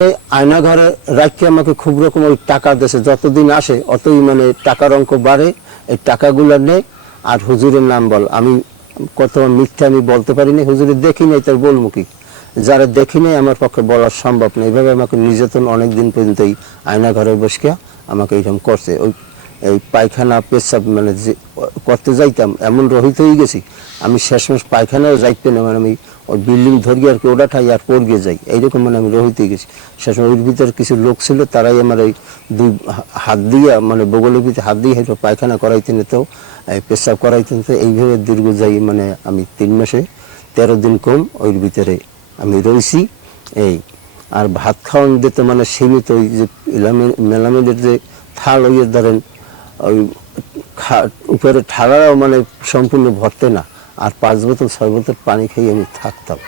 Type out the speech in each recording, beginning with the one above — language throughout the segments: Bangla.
আয়না ঘরে রাখতে আমাকে খুব রকম ওই টাকা দেশে যতদিন আসে অতই মানে টাকার অঙ্ক বাড়ে, এই টাকাগুলো নেই। আর হুজুরের নাম বল, আমি কত মিথ্যা আমি বলতে পারিনি, হুজুরের দেখি নাই তার বলবো কি, যারা দেখি নাই আমার পক্ষে বলা সম্ভব না। এইভাবে আমাকে নির্যাতন অনেক দিন পর্যন্ত এই আয়না ঘরে বসে আমাকে এইরকম করছে। ওই এই পায়খানা পেশাব মানে যে করতে যাইতাম এমন রহিত হয়ে গেছি, আমি শেষমেশ পায়খানাও যাইতে না, মানে আমি ওই বিল্ডিং ধরি আর কি ওটা ঠাই আর পড়িয়ে যাই, এইরকম মানে আমি রহিত হয়ে গেছি। শেষমেশ ওর ভিতরে কিছু লোক ছিল, তারাই আমার এই দুই হাত দিয়ে মানে বগলের ভিতরে হাত দিয়ে হয়তো পায়খানা করাইতে নিত, পেশাব করাইতে নিত। এইভাবে দীর্ঘ যাই মানে আমি 3 মাসে 13 দিন কম ওই ভিতরে আমি রয়েছি। এই আর ভাত খাওয়ান দিত মানে সীমিত, ওই যে মেলামেলের যে থাল ওই ধরেন ওই উপরে ঠাড়াও মানে সম্পূর্ণ ভরতে না, আর 5 বোতল 6 বোতল পানি খেয়ে আমি থাকতাম।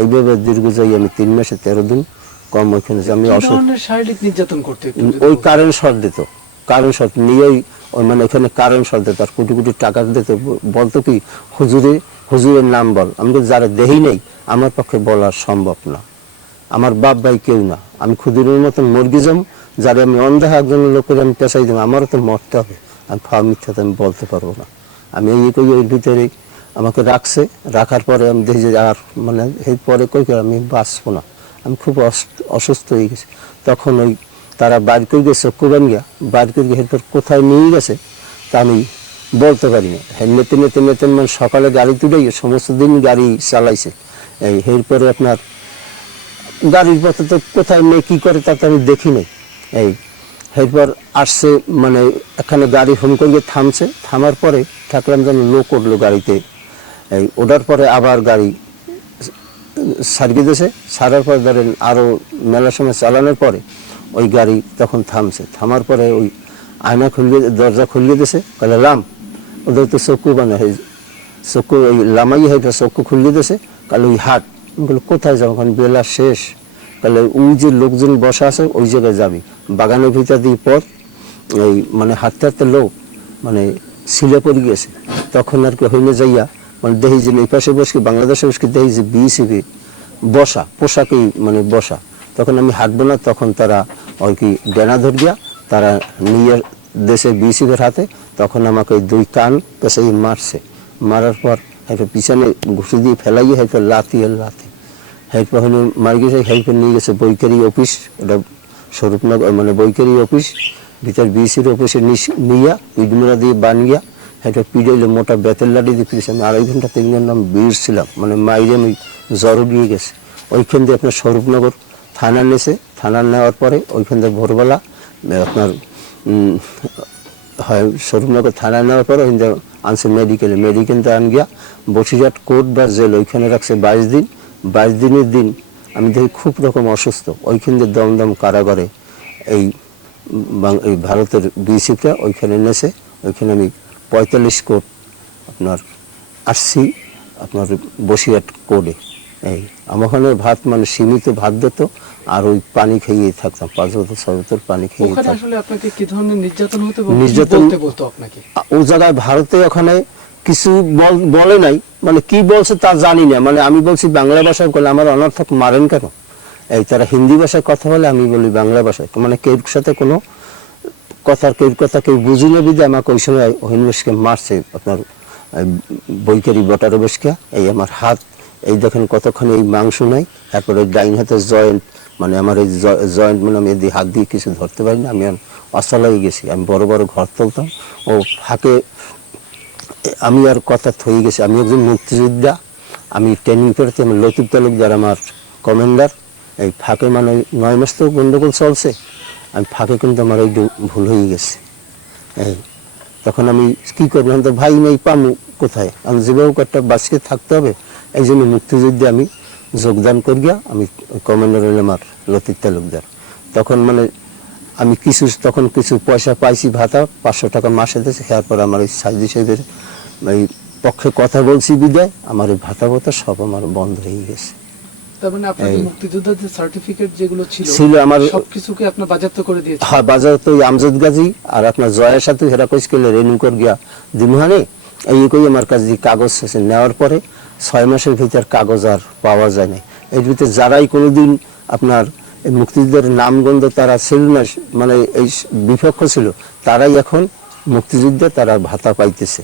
এইভাবে দীর্ঘ যাই আমি 3 মাসে 13 দিন কম ওইখানে। আমি শারীরিক নির্যাতন করতে ওই কারেন্ট শর্ট দিত, কারেন্ট শর্ট নিয়েই ওই মানে এখানে কারেন্ট শর্ট দিত আর কোটি কোটি টাকা দিত। বলতো কি হুজুরের নাম বল, আমি তো যারা দেহি নেই আমার পক্ষে বলা সম্ভব না, আমার বাপ ভাই কেউ না, আমি ক্ষুদিরের মতন মর্গি যাম, যারা আমি অন্ধা একজনের লোকের আমি পেশাই দেবো, আমারও তো মরতে হবে, আমি খাওয়া মিথ্যা তো আমি বলতে পারবো না। আমি এই কই ওই ভিতরে আমাকে রাখছে, রাখার পরে আমি দেখি যে আর মানে এরপরে কই আমি বাঁচবো না, আমি খুব অসুস্থ হয়ে গেছি। তখন ওই তারা বাইর করে গিয়ে চক্ষু বান গিয়া বাইর করে গিয়ে এরপর কোথায় নিয়ে গেছে তা আমি বলতে পারি না। নেতে নেতে নেতে মানে সকালে গাড়ি তুলেই সমস্ত দিন গাড়ি চালাইছে। এই এরপরে আপনার গাড়ির পথে তো কোথায় নেই কী করে তা তো আমি দেখি নাই। এই এরপর আসছে মানে এখানে গাড়ি হোম করে থামছে, থামার পরে থাকলাম যেন লোক উঠলো গাড়িতে, এই ওঠার পরে আবার গাড়ি সারিয়ে দিয়েছে, সারার পরে ধরেন আরও মেলা সময় চালানোর পরে ওই গাড়ি তখন থামছে, থামার পরে ওই আয়না খুলিয়ে দরজা খুলিয়ে দিয়েছে, তাহলে রাম ওদের তো চক্ষু মানে চক্ষু ওই লামাই হয়তো চক্ষু খুলিয়ে দিয়েছে, কালে ওই হাট বলে কোথায় যাবো, কারণ বেলা শেষ, তাহলে ওই যে লোকজন বসা আছে ওই জায়গায় যাবি, বাগানের ভিতর দিয়ে পথ, এই মানে হাঁটতে হাঁটতে লোক মানে সিলে পড়ে গেছে। তখন আর কি হইলে যাইয়া মানে দেখি যে এই পাশে বসে বাংলাদেশে বসে দেখি যে বিসিবি বসা পোশাকেই মানে বসা, তখন আমি হাঁটবো না, তখন তারা ওই কি ডেনা ধরিয়া তারা নিয়ে দেশে বিসিবির হাতে, তখন আমাকে ওই 2 কান পেশে মারছে, মারার পর হয়তো পিছনে ঘুষি দিয়ে ফেলাইয়ে হয়তো লাথি এরপর হলো মার গেছে, হেল্পে নিয়ে গেছে বৈকারি অফিস, ওটা স্বরূপনগর মানে বৈকারি অফিস ভিতর বিসির অফিসে নিয়া পিডমুড়া দিয়ে বানিয়া হয়তো পিডাইলে মোটা বেতের লাঠি দিয়ে ফিরেছে। আমি 2.5 ঘন্টা 3 ঘন্টা আমি বের ছিলাম, মানে মাইরে আমি জ্বরও দিয়ে গেছে। ওইখান দিয়ে আপনার স্বরূপনগর থানা নিয়েছে, থানা নেওয়ার পরে ওইখান থেকে ভোরবেলা আপনার হয় স্বরূপনগর থানা নেওয়ার পরে ওইখান থেকে আনছে মেডিকেলতে আন গিয়া বসিরহাট কোর্ট বা জেল ওইখানে রাখছে 22 দিন। 22 দিনের দিন আমি দেখি খুব রকম অসুস্থ, ওইখান দিয়ে দমদম কারাগারে এই ভারতের বিসিটা ওইখানে নেছে, ওইখানে আমি 45 কোট আপনার আসছি আপনার বসিরহাট কোর্টে। এই আমার ওখানে ভাত মানে সীমিত ভাত দিত আর ওই পানি খেয়েই থাকতাম, 5 বোতল 6 বোতল পানি খেয়ে থাকতাম। নির্যাতন ও জায়গায় ভারতে ওখানে কিছু বলে নাই, মানে কি বলছে তা জানি না, মানে আমি বলছি বাংলা ভাষায় বলে আমার অনর্থক মারেন কেন, এই তারা হিন্দি ভাষায় কথা বলে আমি বলি বাংলা ভাষায়, মানে কেউ সাথে কোনো কেউ কথা কেউ বুঝি না বিধে আমাকে ওই সময় হিন্দুকে মারছে আপনার বৈকারি বটারে বসকে। এই আমার হাত এই দেখেন কতক্ষণ এই মাংস নাই, তারপরে ডাইন হাতে জয়েন্ট মানে আমার এই জয়েন্ট মানে আমি হাত দিয়ে কিছু ধরতে পারি না, আমি অসল হয়ে গেছি। আমি বড় বড় ঘর তুলতাম ও ফাঁকে, আমি আর কথা থয়ে গেছি, আমি একজন মুক্তিযোদ্ধা, আমি ট্রেনিং করতে আমি লতিফ তালুকদার আমার কমান্ডার, এই ফাঁকে মানে 9 মাস তো গন্ডগোল চলছে, আমি ফাঁকে কিন্তু আমার ওই ভুল হয়ে গেছে। এই তখন আমি কী করবো, তো ভাই নেই পামু কোথায়, আমি যেভাবে একটা বাসকে থাকতে হবে, এই জন্য মুক্তিযুদ্ধে আমি যোগদান করিয়া আমি কমান্ডার হইলাম আমার লতিফ তালুকদার। তখন মানে আমি তখন কিছু পয়সা পাইছি, ভাতা 500 টাকা মাসে দিয়েছে, এরপর আমার ওই সাইদি সাহেবের এই পক্ষে কথা বলছি বিদায় আমার এই ভাতা ভাতা সব আমার বন্ধ হয়ে গেছে। হ্যাঁ বাজারত আমজদ গাজী আর আপনার জয়ের সাথে হেরা কইসকেলে রেনুকর গিয়া দিমহানে এই কই আমার কাছে কাগজ আছে, নেওয়ার পরে 6 মাসের ভিতর কাগজ আর পাওয়া যায় না। এর ভিতরে যারাই কোনোদিন আপনার এই মুক্তিযুদ্ধের নামগন্ধ তারা ছিল না, মানে এই বিপক্ষ ছিল, তারাই এখন মুক্তিযুদ্ধে তারা ভাতা পাইতেছে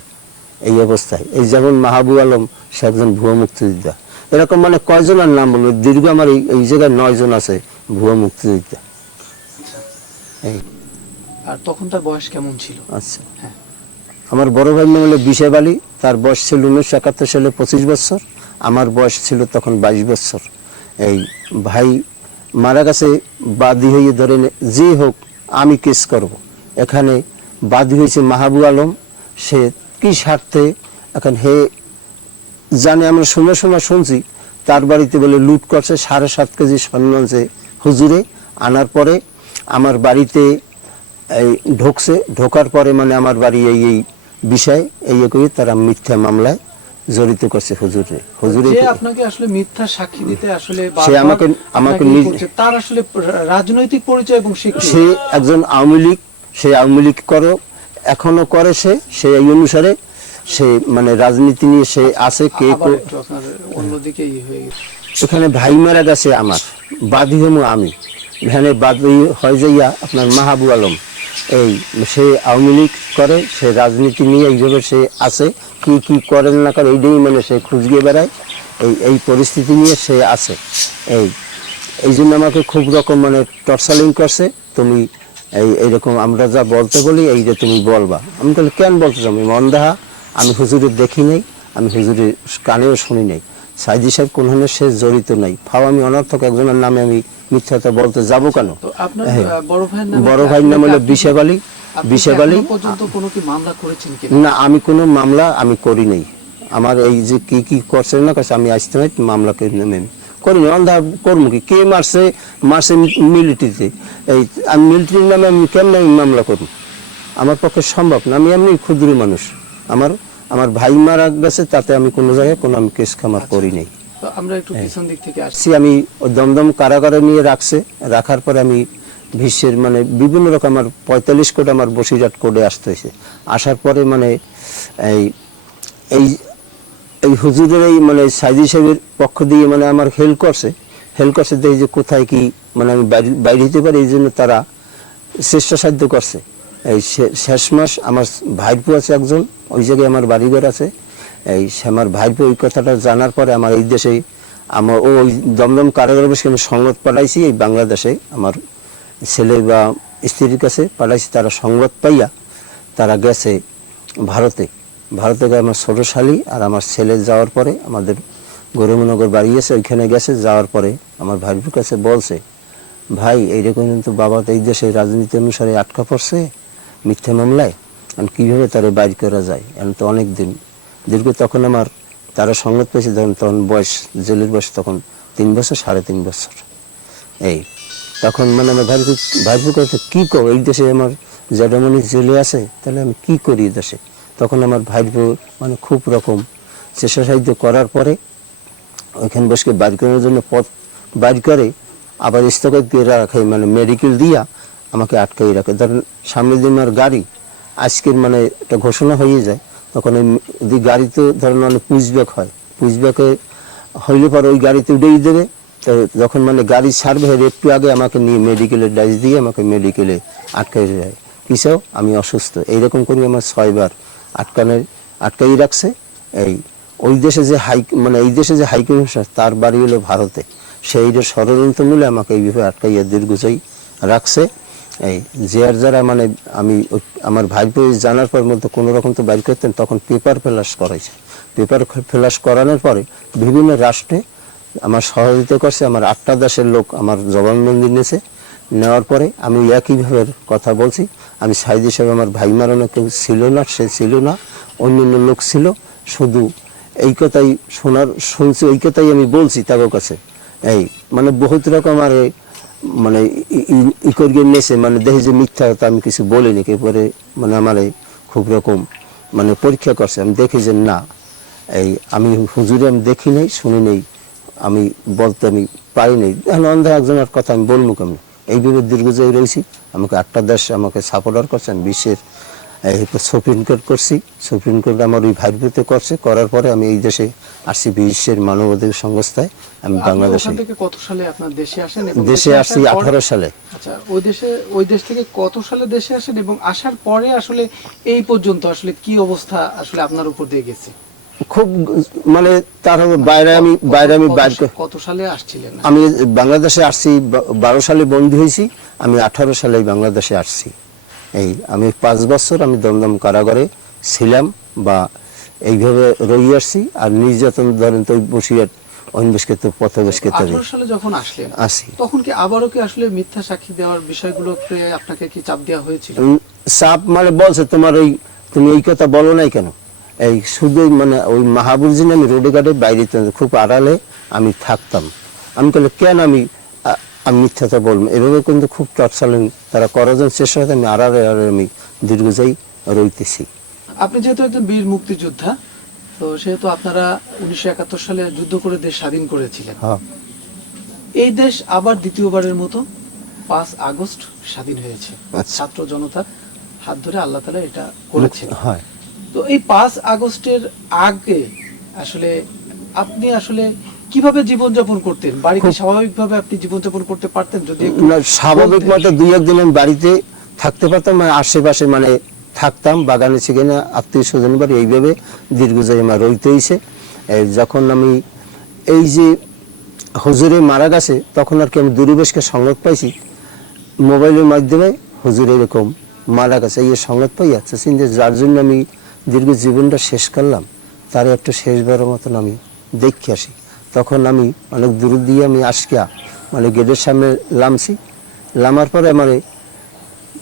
এই অবস্থায়। এই যেমন মাহবুব আলম, সে একজন ভুয়া মুক্তিযোদ্ধা। এরকম মানে কয়জনের নাম বলবো, দীর্ঘ আমার এই জায়গায় 9 জন আছে ভুয়া মুক্তিযোদ্ধা। এই আর তখন তার বয়স কেমন ছিল? আচ্ছা, হ্যাঁ। আমার বড় ভাই নাম হলো বিশেব আলী, তার বয়স ছিল 1971 সালে 25 বছর, আমার বয়স ছিল তখন 22 বছর। এই ভাই মারা গেছে বাদী হয়ে, ধরেন যে হোক আমি কেস করব। এখানে বাদী হয়েছে মাহবুব আলম, সে কি স্বার্থে এখন হে জানে, আমরা শুনছি তার বাড়িতে বলে লুট করছে, 7.5 কেজি স্বর্ণ আনছে হুজুরে, আনার পরে আমার বাড়িতে এই ঢুকছে, ঢোকার পরে মানে আমার বাড়ি এই বিষয় এই করে তারা মিথ্যা মামলায় জড়িত করছে হুজুরে। যে আপনাকে আসলে মিথ্যা সাক্ষী দিতে আসলে সে আমাকে তার আসলে রাজনৈতিক পরিচয় এবং সে একজন আওয়ামী লীগ, সে আওয়ামী লীগ করো এখনো করে, সে এই অনুসারে সে মানে রাজনীতি নিয়ে সে আছে। কে অন্যদিকে এখানে ভাই মারা গেছে আমার, বাদী হমু আমি, এখানে বাদী হয়ে যাইয়া আপনার মাহবুব আলম, এই সে আওয়ামী লীগ করে, সে রাজনীতি নিয়ে এইভাবে সে আছে, কি কি করেন না করে এইটাই মানে সে খুঁজিয়ে বেড়ায়, এই পরিস্থিতি নিয়ে সে আছে। এই জন্য আমাকে খুব রকম মানে টর্চারিং করছে, তুমি এইরকম আমরা যা বলতে বলি এই যে তুমি বলবা। আমি বলি কেন বলতে চাও, আমি মন্দাহা, আমি হুজুরের দেখি নাই, আমি হুজুরের কানেও শুনি নাই, সাইদি সাহেব কোনখানে সে জড়িত নাই, ফাও আমি অনর্থক একজনের নামে আমি মিথ্যাটা বলতে যাব কেন? বড় ভাইয়ের নাম হলো বিশেব আলী। বিশেব আলী না, আমি কোনো মামলা আমি করি নাই। আমার এই যে কি কি করছে না করছে আমি আজ থেকে মামলা করি না, অন্ধা করবো কি, কে মারছে মিলিটারিতে, এই আমি মিলিটারির নামে আমি কেমন মামলা করবো, আমার পক্ষে সম্ভব না। আমি এমনি ক্ষুদ্র মানুষ, আমার ভাই মারা গেছে, তাতে আমি কোনো জায়গায় কোনো আমি কেস খামার করি নাই। আমরা একটু পিছন দিক থেকে আসছি। আমি দমদম কারাগারে নিয়ে রাখার পরে আমি বিশ্বের মানে বিভিন্ন রকম আমার 45 কোটি আমার বসিরহাট কোর্টে আসতে হয়েছে। আসার পরে মানে এই হুজুরের এই মানে সাইদি সাহেবের পক্ষ দিয়ে মানে আমার হেল্প করছে দেখি যে কোথায় কি মানে আমি বাইরে হতে পারি, এই জন্য তারা চেষ্টা সাধ্য করছে। এই শেষ মাস আমার ভাইপো আছে একজন, ওই জায়গায় আমার বাড়িঘর আছে, আমার ভাইপো ওই কথাটা জানার পরে আমার এই দেশে আমার ওই দমদম কারাগারে বসে আমি সংবাদ পাঠাইছি, এই বাংলাদেশে আমার ছেলে বা স্ত্রীর কাছে পাঠাইছি, তারা সংবাদ পাইয়া তারা গেছে ভারতে গিয়ে আমার ছোট শালী আর আমার ছেলে যাওয়ার পরে আমাদের গৌরমনগর বাড়ি আছে, ওইখানে গেছে, যাওয়ার পরে আমার ভাইপোর কাছে বলছে, ভাই এইরকম কিন্তু বাবা এই দেশে রাজনীতি অনুসারে আটকা পড়ছে মিথ্যা মামলায়, আমি কীভাবে তারা বাইর করা যায়, এখন তো অনেক দিন দীর্ঘ। তখন আমার তারা সংবাদ পেয়েছে, তখন বয়স জেলের বয়স তখন 3 বছর 3.5 বছর। তখন মানে আমার ভাইপো করতে কী কো, এই দেশে আমার জ্যাঠামণি জেলে আছে, তাহলে আমি কি করি দেশে? তখন আমার ভাইপো মানে খুব রকম চেষ্টা সাহায্য করার পরে ওইখানে বসে বাইর করার জন্য পথ বাইর করে, আবার স্থগিত দিয়ে রাখে, মানে মেডিকেল দিয়া আমাকে আটকাই রাখে। ধরেন সামনে দিন আমার গাড়ি আজকের মানে একটা ঘোষণা হয়ে যায়, তখন ওই গাড়িতে ধরেন মানে পুশব্যাক হয়, পুশব্যাকে হইলে পরে ওই গাড়িতে উঠেই দেবে। তো যখন মানে গাড়ি ছাড়বে একটু আগে আমাকে নিয়ে মেডিকেলের ডাইস দিয়ে আমাকে মেডিকেলে আটকাই যায়, কিসেও আমি অসুস্থ। এইরকম করে আমার 6 বার আটকাই রাখছে। ওই দেশে যে এই দেশে যে হাইকমিশনার তার বাড়ি হলো ভারতে, সেইটা ষড়যন্ত্র মিলে আমাকে এইভাবে আটকাইয়া দীর্ঘজয়ী রাখছে। যারা মানে আমি আমার ভাইপো জানার পর মধ্যে কোনো রকম তো বাইর করতেন, তখন পেপার ফ্ল্যাশ করাইছে। পেপার ফ্ল্যাশ করানোর পরে বিভিন্ন রাষ্ট্রে আমার সহযোগিতা করছে, আমার 8টা দেশের লোক আমার জবানবন্দি নিয়েছে। নেওয়ার পরে আমি একইভাবে কথা বলছি, আমি সাইদি সাহেব আমার ভাই মারানো কেউ ছিল না, সে ছিল না, অন্যান্য লোক ছিল, শুধু এই কথাই শুনছি, ওই কথাই আমি বলছি তাদের কাছে। মানে বহুত রকম আর মানে ই করিয়ে নিয়েছে, মানে দেখি যে মিথ্যা কথা আমি কিছু বলিনি, এরপরে মানে আমার খুব রকম মানে পরীক্ষা করছে। আমি দেখি যে না, আমি হুজুরে আমি দেখি নাই, শুনি নেই, আমি বলতে আমি পারি নাই, এখন অন্ধ একজনের কথা আমি বলবো কেমন? এইভাবে দীর্ঘজয়ী রয়েছি। আমাকে 8টা দেশ আমাকে সাপোর্টার করছেন, বিশ্বের এরপর সুপ্রিম কোর্ট করছি, সুপ্রিম কোর্ট আমার ওই ভাইবোতে করছে, করার পরে আমি এই দেশে আসছি বিশ্বের মানবাধিকার সংস্থায়, আমি আপনি বাংলাদেশে ওখান থেকে কত সালে আপনার দেশে আসেন এবং দেশে আসছি আসার পর- 18 সালে। আচ্ছা, ওই দেশ থেকে কত সালে দেশে আসেন এবং আসার পরে আসলে এই পর্যন্ত আসলে কি অবস্থা আসলে আপনার উপর দিয়ে গেছে? খুব মানে তার বাইরে আমি বাইরে কত সালে আসছিলেন? আমি বাংলাদেশে আসছি 12 সালে বন্দী হয়েছি, আমি 18 সালে বাংলাদেশে আসছি। এই আমি 5 বছর আমি দমদম কারাগারে ছিলাম বা এইভাবে রয়ে আসছি। আর নির্যাতন ধরেন তো বসিরহাট অন্বেষকৃত পথবেশকৃত 18 সালে যখন আসলেন আসি। তখন কি আবারও কি আসলে মিথ্যা সাক্ষী দেওয়ার বিষয়গুলোতে আপনাকে কি চাপ দেওয়া হয়েছিল? সাপ মানে বলছে তোমার ওই তুমি এই কথা বলো নাই কেন, এই শুধু মানে ওই মাহাবুরজিনে আমি রোডে ঘাটে বাইরে খুব আড়ালে আমি থাকতাম। আমি বললে কেন আমি মিথ্যাটা বলবো, এভাবে কিন্তু খুব টর্চারিং তারা করার চেষ্টা হয়। আমি আড়ালে আমি দীর্ঘযায়ী রইতেছি। আপনি যেহেতু একজন বীর মুক্তিযোদ্ধা, তো সেহেতু আপনারা 1971 সালে যুদ্ধ করে দেশ স্বাধীন করেছিলেন। হ্যাঁ, এই দেশ আবার দ্বিতীয়বারের মতো 5 আগস্ট স্বাধীন হয়েছে। আচ্ছা। ছাত্র জনতার হাত ধরে আল্লাহ তাআলা এটা করেছেন। হয়। তো এই 5 আগস্টের আগে আসলে আপনি আসলে কিভাবে জীবনযাপন করতেন? বাড়িতে স্বাভাবিকভাবে আপনি জীবনযাপন করতে পারতেন? যদি একটু না, স্বাভাবিক বলতেন। মতো 2-1 দিন আমি বাড়িতে থাকতে পারতাম, মানে আশেপাশে মানে থাকতাম, বাগানে সেখানে আত্মীয় স্বজন বাড়ি, এইভাবে দীর্ঘজয় আমার রইতে হয়েছে। যখন আমি এই যে হুজুরে মারা গেছে তখন আর কি আমি দূরবেশকে সংবাদ পাইছি মোবাইলের মাধ্যমে, হুজুর এরকম মারা গেছে, এই সংবাদ পাই যাচ্ছে, কিন্তু যার জন্য আমি দীর্ঘ জীবনটা শেষ করলাম তার একটু শেষবারের মতন আমি দেখে আসি। তখন আমি অনেক দূর দিয়ে আমি আসকিয়া মানে গেটের সামনে নামছি, নামার পরে মানে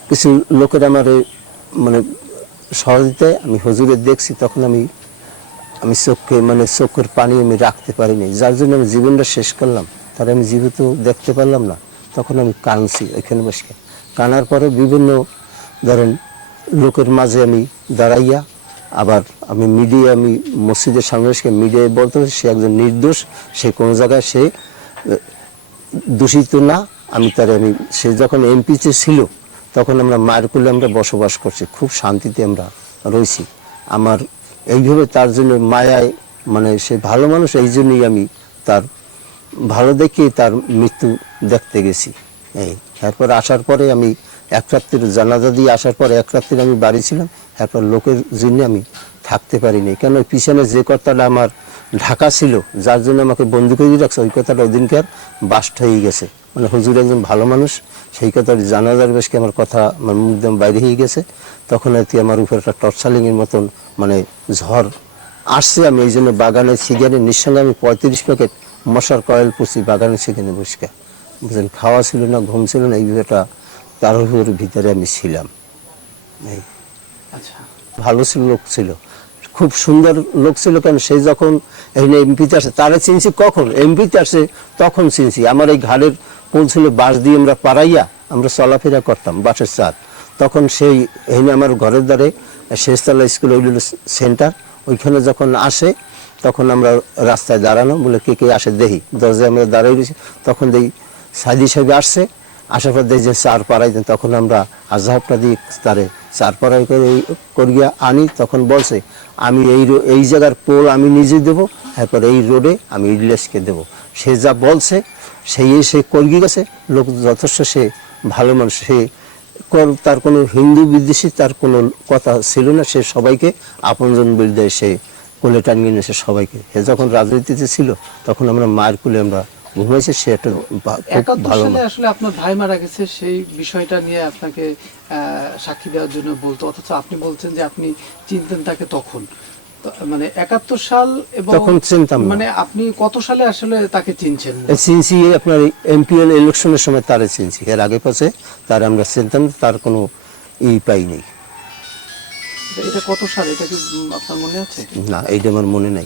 কিছু লোকের আমার মানে সহযোগিতায় আমি হুজুরের দেখছি, তখন আমি চোখে মানে চোখের পানি আমি রাখতে পারিনি, যার জন্য আমি জীবনটা শেষ করলাম, তার আমি জীবিত দেখতে পারলাম না। তখন আমি কাঁদছি ওইখানে বসে, কানার পরে বিভিন্ন ধরেন লোকের মাঝে আমি দাঁড়াইয়া আবার আমি মিডিয়া, আমি মসজিদের সামনে এসে মিডিয়ায় বলতে সে একজন নির্দোষ, সে কোনো জায়গায় সে দূষিত না। সে যখন এমপিতে ছিল তখন আমরা মায়ের কোলে আমরা বসবাস করছি, খুব শান্তিতে আমরা রয়েছি। আমার এইভাবে তার জন্য মায়ায় মানে সে ভালো মানুষ, এই জন্যই আমি তার ভালো দেখে তার মৃত্যু দেখতে গেছি। এই তারপর আসার পরে আমি এক রাত্রির জানাজা দিয়ে আসার পরে এক রাত্রির আমি বাড়ি ছিলাম। এরপর লোকের জন্য আমি থাকতে পারিনি, কেন ওই পিছনে যে কথাটা আমার ঢাকা ছিল, যার জন্য আমাকে বন্দি করে রাখছে, ওই কথাটা ওদিনকার বাস্ট হয়ে গেছে। মানে হুজুর একজন ভালো মানুষ, সেই কথার জানাজার বেশকে আমার কথা আমার মুখ একদম বাইরে হয়ে গেছে। তখন আর কি আমার উপর একটা টর্চারিংয়ের মতন মানে ঝড় আসছে। আমি এই জন্য বাগানে সিগারেট নিঃসঙ্গে আমি 35 প্যাকেট মশার কয়েল পুষি বাগানে সেখানে বসে, বুঝলেন, খাওয়া ছিল না, ঘুম ছিল না, এই বিষয়টা তার ভিতরে আমি ছিলাম। এই আচ্ছা, ভালো ছিল, লোক ছিল, খুব সুন্দর লোক ছিল। কারণ সে যখন এই এমপিতে আসে তারা চিনছি, কখন এমপিতে আসে তখন চিনছি। আমার এই ঘাড়ের পোল ছিল, বাঁশ দিয়ে আমরা পাড়াইয়া আমরা চলাফেরা করতাম, বাঁশের চার। তখন সেই এনে আমার ঘরের দ্বারে শেষতলা স্কুল ওই সেন্টার, ওইখানে যখন আসে তখন আমরা রাস্তায় দাঁড়ানো, বলে কে কে আসে দেখি, দরজায় আমরা দাঁড়াই রয়েছি। তখন দেখি সাইদি সাহেব আসছে, আসার পর দেখি যে চার পাড়াইতেন, তখন আমরা আজহাবটা দিয়ে তারে চার পাড়াই করে করিয়া আনি। তখন বলছে আমি এই জায়গার পোল আমি নিজে দেবো, তারপর এই রোডে আমি ইডলেসকে দেবো। সে যা বলছে সে করিয়ে গেছে। লোক যথেষ্ট, সে ভালো মানুষ, সে তার কোনো হিন্দু বিদ্বেষী তার কোনো কথা ছিল না। সে সবাইকে আপনজন বলতে সে কোলে টানিয়ে নিয়েছে সবাইকে। সে যখন রাজনীতিতে ছিল তখন আমরা মায়ের কোলে আমরা ঘুমাইছি। সে একটা খুব 71 ভালো সালে মানুষ। আসলে আপনার ভাই মারা গেছে, সেই বিষয়টা নিয়ে আপনাকে সাক্ষী দেওয়ার জন্য বলতো, অথচ আপনি বলছেন যে আপনি চিনতেন তাকে তখন। মানে 71 সাল এবং তখন চিনতাম না। মানে আপনি কত সালে আসলে তাকে চিনছেন? চিনছি আপনার এমপিএল ইলেকশনের সময় তারে চিনছি, এর আগে পাশে তার আমরা চিনতাম, তার কোনো পাইনি। এটা কত সাল, এটা কি আপনার মনে আছে? না, এইটা আমার মনে নাই।